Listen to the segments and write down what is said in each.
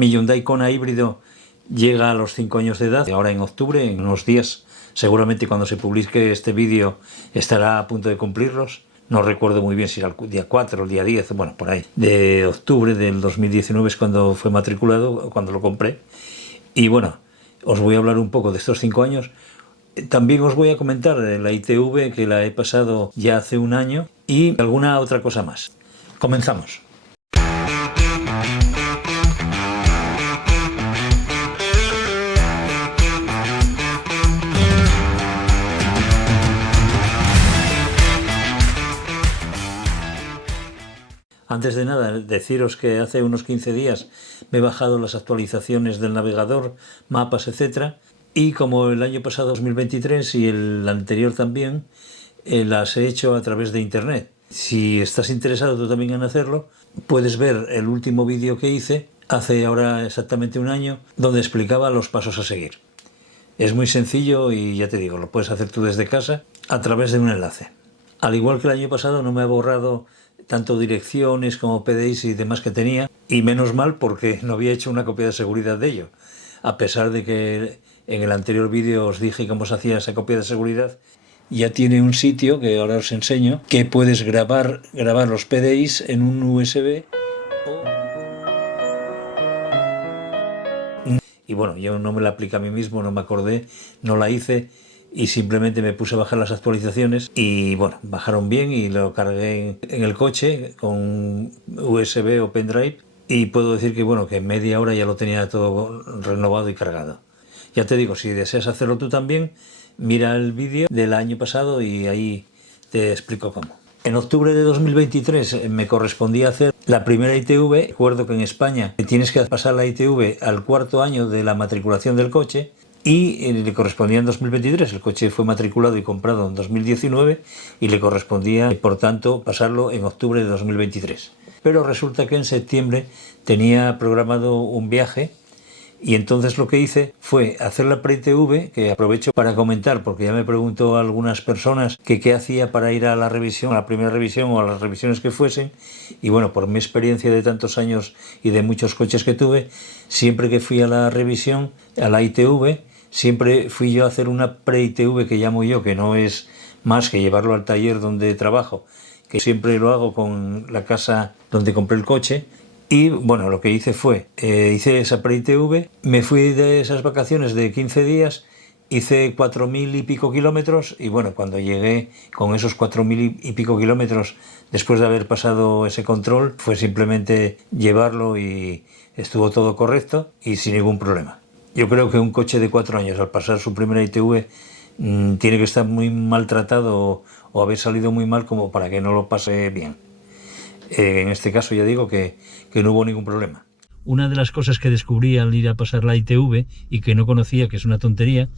Mi Hyundai Kona híbrido llega a los 5 años de edad, ahora en octubre, en unos días, seguramente cuando se publique este vídeo estará a punto de cumplirlos. No recuerdo muy bien si era el día 4 o el día 10, bueno, por ahí, de octubre del 2019 es cuando fue matriculado, cuando lo compré. Y bueno, os voy a hablar un poco de estos 5 años. También os voy a comentar la ITV, que la he pasado ya hace un año, y alguna otra cosa más. Comenzamos. Antes de nada, deciros que hace unos 15 días me he bajado las actualizaciones del navegador, mapas, etc. Y como el año pasado 2023 y el anterior también, las he hecho a través de internet. Si estás interesado tú también en hacerlo, puedes ver el último vídeo que hice hace ahora exactamente un año, donde explicaba los pasos a seguir. Es muy sencillo y ya te digo, lo puedes hacer tú desde casa a través de un enlace. Al igual que el año pasado, no me ha borrado tanto direcciones como PDIs y demás que tenía, y menos mal porque no había hecho una copia de seguridad de ello, a pesar de que en el anterior vídeo os dije cómo se hacía esa copia de seguridad. Ya tiene un sitio que ahora os enseño, que puedes grabar los PDIs en un USB. Y bueno, yo no me la apliqué a mí mismo, no me acordé, no la hice, y simplemente me puse a bajar las actualizaciones y bueno, bajaron bien y lo cargué en el coche con USB o pendrive, y puedo decir que bueno, que en media hora ya lo tenía todo renovado y cargado. Ya te digo, si deseas hacerlo tú también, mira el vídeo del año pasado y ahí te explico cómo. En octubre de 2023 me correspondía hacer la primera ITV. Recuerdo que en España tienes que pasar la ITV al 4.º año de la matriculación del coche, y le correspondía en 2023. El coche fue matriculado y comprado en 2019 y le correspondía, por tanto, pasarlo en octubre de 2023. Pero resulta que en septiembre tenía programado un viaje, y entonces lo que hice fue hacer la pre-ITV, que aprovecho para comentar porque ya me preguntó algunas personas que qué hacía para ir a la revisión, a la primera revisión o a las revisiones que fuesen. Y bueno, por mi experiencia de tantos años y de muchos coches que tuve, siempre que fui a la revisión, a la ITV, siempre fui yo a hacer una pre-ITV, que llamo yo, que no es más que llevarlo al taller donde trabajo, que siempre lo hago con la casa donde compré el coche. Y bueno, lo que hice fue, hice esa pre-ITV, me fui de esas vacaciones de 15 días, hice 4.000 y pico kilómetros, y bueno, cuando llegué con esos 4.000 y pico kilómetros, después de haber pasado ese control, fue simplemente llevarlo y estuvo todo correcto y sin ningún problema. Yo creo que un coche de 4 años, al pasar su primera ITV, tiene que estar muy maltratado o haber salido muy mal como para que no lo pase bien. En este caso ya digo que no hubo ningún problema. Una de las cosas que descubrí al ir a pasar la ITV y que no conocía, que es una tontería,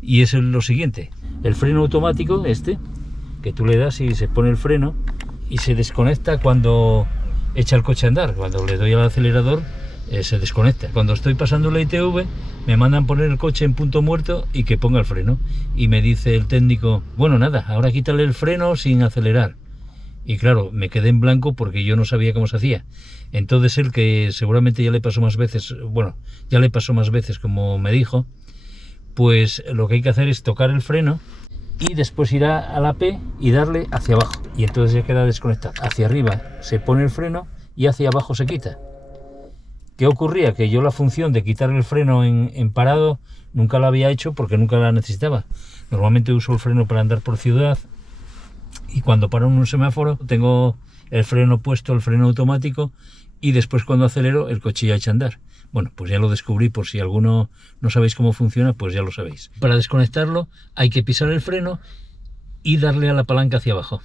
y es lo siguiente: el freno automático que tú le das y se pone el freno y se desconecta cuando echa el coche a andar. Cuando le doy al acelerador se desconecta. Cuando estoy pasando la ITV me mandan poner el coche en punto muerto y que ponga el freno, y me dice el técnico, bueno, nada, ahora quítale el freno sin acelerar. Y claro, me quedé en blanco porque yo no sabía cómo se hacía. Entonces él, que seguramente ya le pasó más veces, bueno, ya le pasó más veces como me dijo, pues lo que hay que hacer es tocar el freno y después ir a la P y darle hacia abajo. Y entonces ya queda desconectado. Hacia arriba se pone el freno y hacia abajo se quita. ¿Qué ocurría? Que yo la función de quitar el freno en parado nunca la había hecho porque nunca la necesitaba. Normalmente uso el freno para andar por ciudad, y cuando paro en un semáforo tengo el freno puesto, el freno automático, y después cuando acelero el coche ya echa a andar. Bueno, pues ya lo descubrí, por si alguno no sabéis cómo funciona, pues ya lo sabéis. Para desconectarlo hay que pisar el freno y darle a la palanca hacia abajo.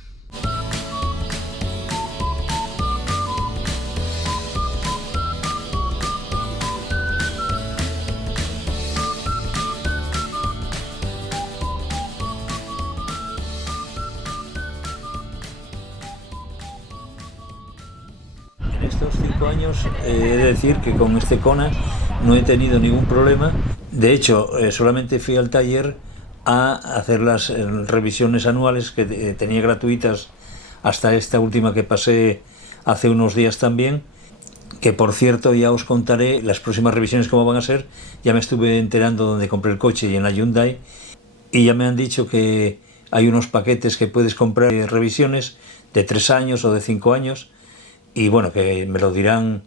En estos 5 años he de decir que con este Kona no he tenido ningún problema. De hecho, solamente fui al taller a hacer las revisiones anuales que tenía gratuitas hasta esta última que pasé hace unos días también. Que por cierto, ya os contaré las próximas revisiones cómo van a ser. Ya me estuve enterando donde compré el coche y en la Hyundai, y ya me han dicho que hay unos paquetes que puedes comprar revisiones de 3 años o de 5 años, y bueno, que me lo dirán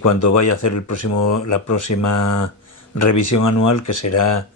cuando vaya a hacer la próxima revisión anual, que será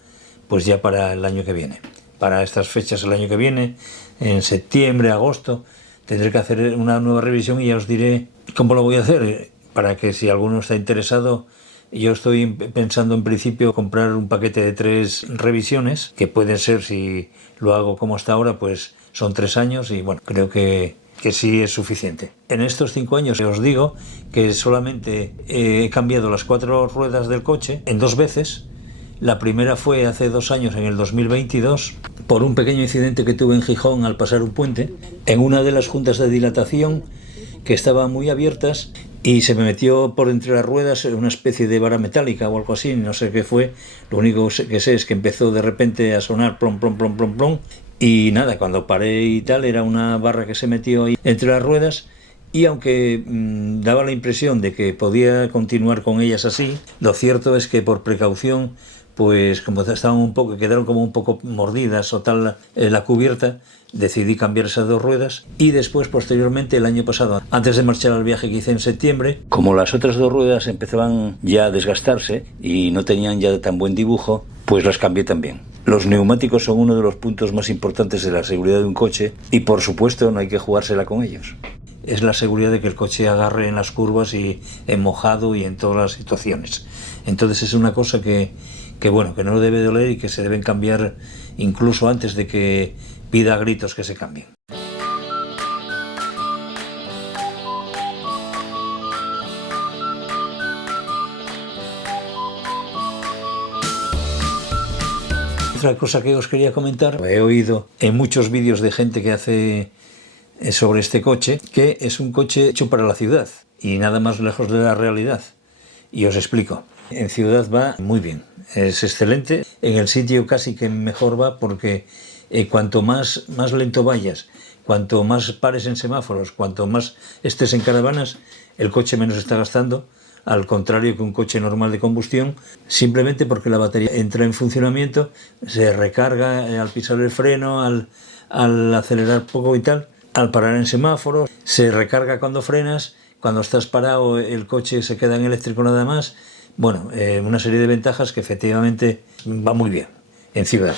pues ya para el año que viene. Para estas fechas el año que viene, en septiembre, agosto, tendré que hacer una nueva revisión y ya os diré cómo lo voy a hacer, para que si alguno está interesado. Yo estoy pensando en principio comprar un paquete de 3 revisiones, que pueden ser, si lo hago como hasta ahora, pues son 3 años, y bueno, creo que sí es suficiente. En estos 5 años os digo que solamente he cambiado las 4 ruedas del coche en 2 veces. La primera fue hace 2 años, en el 2022, por un pequeño incidente que tuve en Gijón al pasar un puente, en una de las juntas de dilatación que estaban muy abiertas, y se me metió por entre las ruedas una especie de vara metálica o algo así, no sé qué fue. Lo único que sé es que empezó de repente a sonar plom, plom, plom, plom, plom, y nada, cuando paré y tal, era una barra que se metió ahí entre las ruedas, y aunque daba la impresión de que podía continuar con ellas así, lo cierto es que por precaución, pues como quedaron como un poco mordidas o tal la cubierta, decidí cambiar esas 2 ruedas, y después, posteriormente, el año pasado, antes de marchar al viaje que hice en septiembre, como las otras 2 ruedas empezaban ya a desgastarse y no tenían ya tan buen dibujo, pues las cambié también. Los neumáticos son uno de los puntos más importantes de la seguridad de un coche, y por supuesto no hay que jugársela con ellos. Es la seguridad de que el coche agarre en las curvas y en mojado y en todas las situaciones. Entonces es una cosa que bueno, que no debe doler y que se deben cambiar incluso antes de que pida a gritos que se cambien. Otra cosa que os quería comentar, he oído en muchos vídeos de gente que hace sobre este coche, que es un coche hecho para la ciudad y nada más lejos de la realidad. Y os explico. En ciudad va muy bien, es excelente. En el sitio casi que mejor va, porque cuanto más lento vayas, cuanto más pares en semáforos, cuanto más estés en caravanas, el coche menos está gastando, al contrario que un coche normal de combustión, simplemente porque la batería entra en funcionamiento, se recarga al pisar el freno, al acelerar poco y tal, al parar en semáforos, se recarga cuando frenas, cuando estás parado el coche se queda en eléctrico nada más. Bueno, una serie de ventajas que efectivamente va muy bien en ciudad.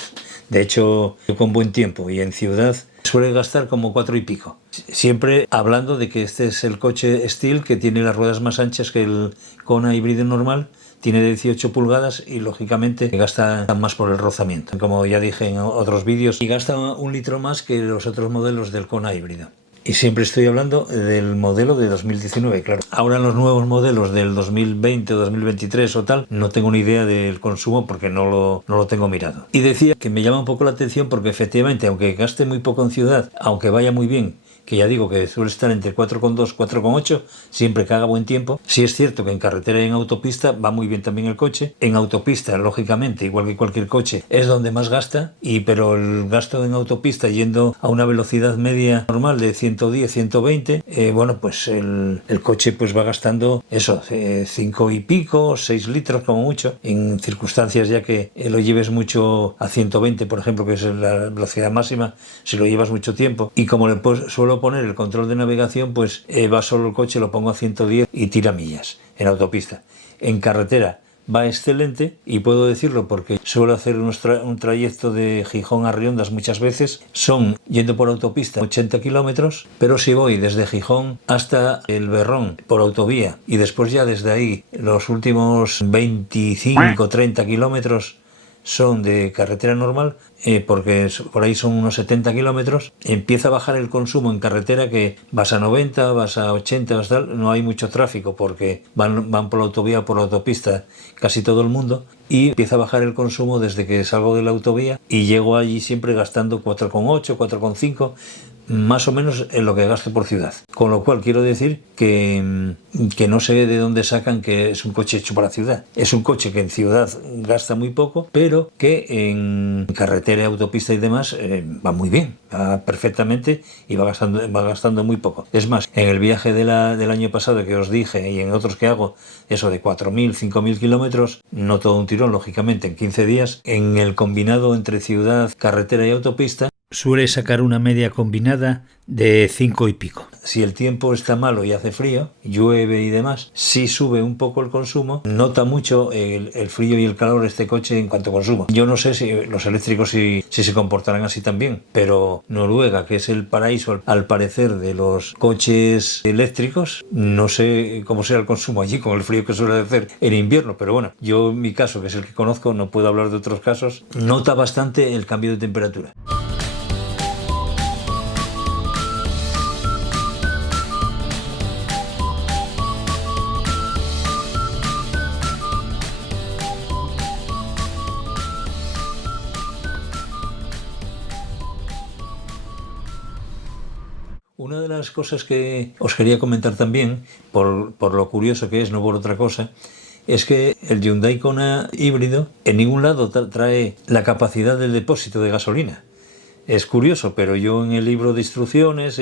De hecho, con buen tiempo y en ciudad suele gastar como 4 y pico. Siempre hablando de que este es el coche Steel, que tiene las ruedas más anchas que el Kona híbrido normal, tiene 18 pulgadas y lógicamente gasta más por el rozamiento, como ya dije en otros vídeos, y gasta 1 litro más que los otros modelos del Kona híbrido. Y siempre estoy hablando del modelo de 2019, claro. Ahora en los nuevos modelos del 2020 o 2023 o tal, no tengo ni idea del consumo porque no lo tengo mirado. Y decía que me llama un poco la atención porque efectivamente, aunque gaste muy poco en ciudad, aunque vaya muy bien, que ya digo que suele estar entre 4,2 y 4,8, siempre que haga buen tiempo. Sí es cierto que en carretera y en autopista va muy bien también el coche. En autopista, lógicamente, igual que cualquier coche, es donde más gasta, pero el gasto en autopista yendo a una velocidad media normal de 110, 120, bueno, pues el coche pues va gastando eso, 5 y pico, 6 litros como mucho, en circunstancias ya que lo lleves mucho a 120, por ejemplo, que es la velocidad máxima, si lo llevas mucho tiempo. Y como suelo poner el control de navegación, pues va solo el coche, lo pongo a 110 y tira millas en autopista. En carretera va excelente, y puedo decirlo porque suelo hacer un trayecto de Gijón a Riondas muchas veces. Son, yendo por autopista, 80 kilómetros, pero si voy desde Gijón hasta el Berrón por autovía y después ya desde ahí los últimos 25, 30 kilómetros son de carretera normal, porque por ahí son unos 70 kilómetros, empieza a bajar el consumo en carretera, que vas a 90, vas a 80, vas tal, no hay mucho tráfico porque van por la autovía o por la autopista casi todo el mundo, y empieza a bajar el consumo desde que salgo de la autovía y llego allí siempre gastando 4,8, 4,5, más o menos en lo que gasto por ciudad. Con lo cual quiero decir que no sé de dónde sacan que es un coche hecho para ciudad. Es un coche que en ciudad gasta muy poco, pero que en carretera, autopista y demás va muy bien, va perfectamente y va gastando muy poco. Es más, en el viaje del año pasado que os dije y en otros que hago, eso de 4.000, 5.000 kilómetros, no todo un tirón, lógicamente, en 15 días, en el combinado entre ciudad, carretera y autopista, suele sacar una media combinada de 5 y pico. Si el tiempo está malo y hace frío, llueve y demás, sí sube un poco el consumo, nota mucho el frío y el calor este coche en cuanto a consumo. Yo no sé si los eléctricos si se comportarán así también, pero Noruega, que es el paraíso al parecer de los coches eléctricos, no sé cómo será el consumo allí con el frío que suele hacer en invierno, pero bueno, yo en mi caso, que es el que conozco, no puedo hablar de otros casos, nota bastante el cambio de temperatura. Una de las cosas que os quería comentar también, por lo curioso que es, no por otra cosa, es que el Hyundai Kona híbrido en ningún lado trae la capacidad del depósito de gasolina. Es curioso, pero yo en el libro de instrucciones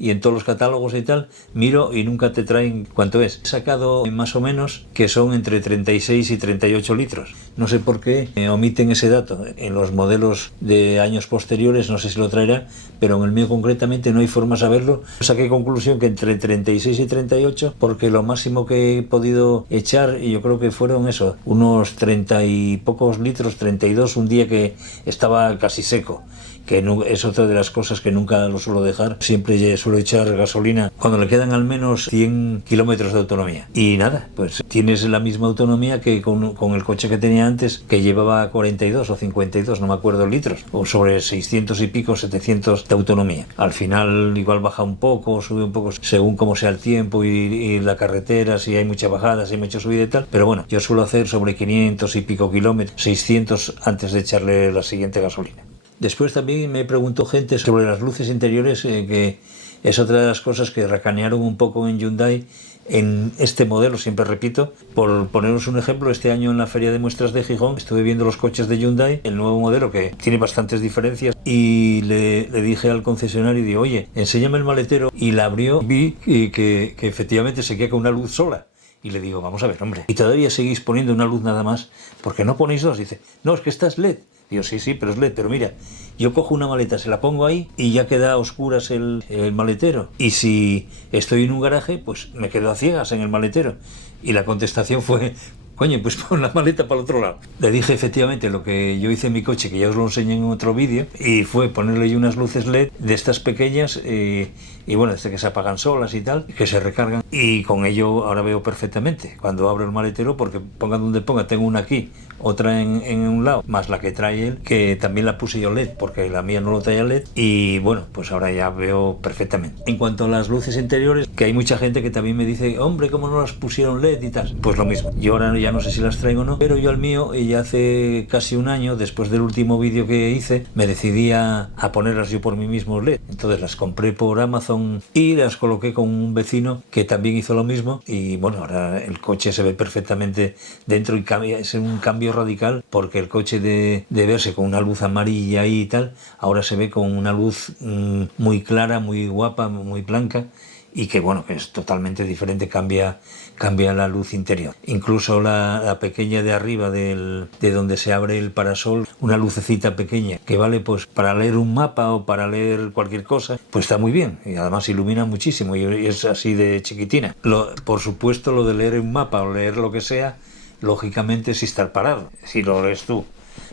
y en todos los catálogos y tal, miro y nunca te traen cuánto es. He sacado más o menos que son entre 36 y 38 litros. No sé por qué omiten ese dato. En los modelos de años posteriores no sé si lo traerá, pero en el mío concretamente no hay forma de saberlo. Saqué conclusión que entre 36 y 38, porque lo máximo que he podido echar, y yo creo que fueron eso, unos 30 y pocos litros, 32, un día que estaba casi seco, que es otra de las cosas que nunca lo suelo dejar. Siempre suelo echar gasolina cuando le quedan al menos 100 kilómetros de autonomía. Y nada, pues tienes la misma autonomía que con el coche que tenía antes, que llevaba 42 o 52, no me acuerdo, litros, o sobre 600 y pico, 700 de autonomía. Al final igual baja un poco, sube un poco, según cómo sea el tiempo y la carretera, si hay mucha bajada, si hay mucha subida y tal. Pero bueno, yo suelo hacer sobre 500 y pico kilómetros, 600 antes de echarle la siguiente gasolina. Después también me preguntó gente sobre las luces interiores, que es otra de las cosas que racanearon un poco en Hyundai en este modelo, siempre repito. Por poneros un ejemplo, este año en la Feria de Muestras de Gijón estuve viendo los coches de Hyundai, el nuevo modelo que tiene bastantes diferencias, y le dije al concesionario, digo, oye, enséñame el maletero, y la abrió, vi que efectivamente se queda con una luz sola. Y le digo, vamos a ver, hombre, ¿y todavía seguís poniendo una luz nada más? ¿Por qué no ponéis dos? Dice, no, es que esta es LED. Digo, sí, pero es LED, pero mira, yo cojo una maleta, se la pongo ahí y ya queda a oscuras el maletero. Y si estoy en un garaje, pues me quedo a ciegas en el maletero. Y la contestación fue, coño, pues pon la maleta para el otro lado. Le dije efectivamente lo que yo hice en mi coche, que ya os lo enseñé en otro vídeo, y fue ponerle ahí unas luces LED de estas pequeñas, y bueno, desde que se apagan solas y tal, que se recargan, y con ello ahora veo perfectamente cuando abro el maletero, porque ponga donde ponga, tengo una aquí, otra en un lado, más la que trae él, que también la puse yo LED, porque la mía no lo traía LED, y bueno, pues ahora ya veo perfectamente. En cuanto a las luces interiores, que hay mucha gente que también me dice, hombre, ¿cómo no las pusieron LED y tal? Pues lo mismo, yo ahora ya no sé si las traigo o no, pero yo al mío, ya hace casi un año, después del último vídeo que hice, me decidí a ponerlas yo por mí mismo LED. Entonces las compré por Amazon y las coloqué con un vecino que también hizo lo mismo, y bueno, ahora el coche se ve perfectamente dentro y cambia, es un cambio radical, porque el coche de verse con una luz amarilla y tal, ahora se ve con una luz muy clara, muy guapa, muy blanca, y que bueno, que es totalmente diferente, cambia la luz interior. Incluso la pequeña de arriba de donde se abre el parasol, una lucecita pequeña que vale pues para leer un mapa o para leer cualquier cosa, pues está muy bien, y además ilumina muchísimo y es así de chiquitina. Por supuesto, lo de leer un mapa o leer lo que sea, lógicamente si estar parado, si lo lees tú.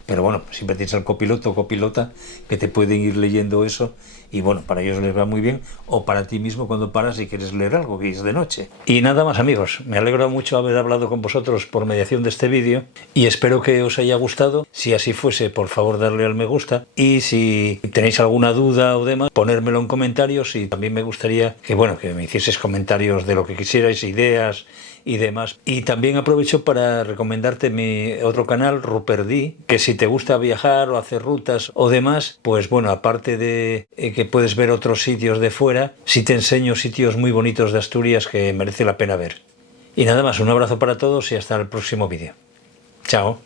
Pero bueno, siempre tienes al copiloto o copilota que te pueden ir leyendo eso, y bueno, para ellos les va muy bien, o para ti mismo cuando paras y quieres leer algo que es de noche. Y nada más, amigos, me alegro mucho haber hablado con vosotros por mediación de este vídeo, y espero que os haya gustado. Si así fuese, por favor darle al me gusta, y si tenéis alguna duda o demás, ponérmelo en comentarios, y también me gustaría que me hicieseis comentarios de lo que quisierais, ideas y demás. Y también aprovecho para recomendarte mi otro canal, Rupert D, que si te gusta viajar o hacer rutas o demás, pues bueno, aparte de que puedes ver otros sitios de fuera, sí te enseño sitios muy bonitos de Asturias que merece la pena ver. Y nada más, un abrazo para todos y hasta el próximo vídeo. Chao.